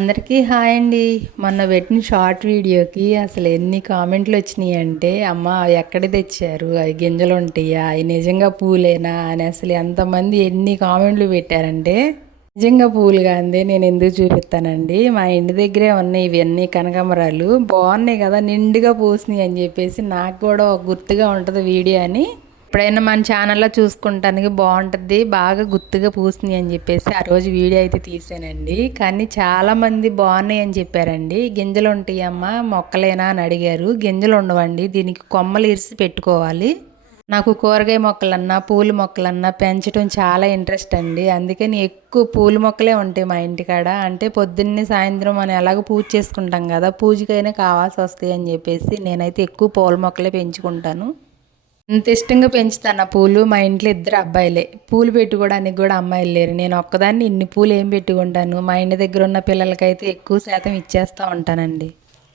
అందరికీ హాయ్ అండి. మొన్న పెట్టిన షార్ట్ వీడియోకి అసలు ఎన్ని కామెంట్లు వచ్చినాయి అంటే, అమ్మ ఎక్కడ తెచ్చారు, అవి గింజలు ఉంటాయా, అవి నిజంగా పూలేనా అని అసలు ఎంతమంది ఎన్ని కామెంట్లు పెట్టారంటే, నిజంగా పూలు కాందే నేను ఎందుకు చూపిస్తానండి, మా ఇంటి దగ్గరే ఉన్నాయి ఇవన్నీ కనకాంబరాలు, బాగున్నాయి కదా నిండుగా పూసినాయి అని చెప్పేసి నాకు కూడా ఒక గుర్తుగా ఉంటుంది వీడియో అని ఎప్పుడైనా మన ఛానల్లో చూసుకుంటానికి బాగుంటుంది, బాగా గుర్తుగా పూసినాయి అని చెప్పేసి ఆ రోజు వీడియో అయితే తీసానండి. కానీ చాలామంది బాగున్నాయి అని చెప్పారండి. గింజలు ఉంటాయమ్మా మొక్కలేనా అని అడిగారు. గింజలు ఉండవండి, దీనికి కొమ్మలు ఇరిసి పెట్టుకోవాలి. నాకు కూరగాయ మొక్కలన్నా పూల మొక్కలన్నా పెంచడం చాలా ఇంట్రెస్ట్ అండి. అందుకని ఎక్కువ పూల మొక్కలే ఉంటాయి మా ఇంటికాడ. అంటే పొద్దున్నే సాయంత్రం మనం ఎలాగో పూజ చేసుకుంటాం కదా, పూజకైనా కావాల్సి వస్తాయి అని చెప్పేసి నేనైతే ఎక్కువ పూల మొక్కలే పెంచుకుంటాను. ఇంత ఇష్టంగా పెంచుతాను ఆ పూలు. మా ఇంట్లో ఇద్దరు అబ్బాయిలే, పూలు పెట్టుకోవడానికి కూడా అమ్మాయిలు లేరు. నేను ఒక్కదాన్ని ఇన్ని పూలు ఏం పెట్టుకుంటాను. మా ఇంటి దగ్గర ఉన్న పిల్లలకైతే ఎక్కువ శాతం ఇచ్చేస్తూ ఉంటానండి.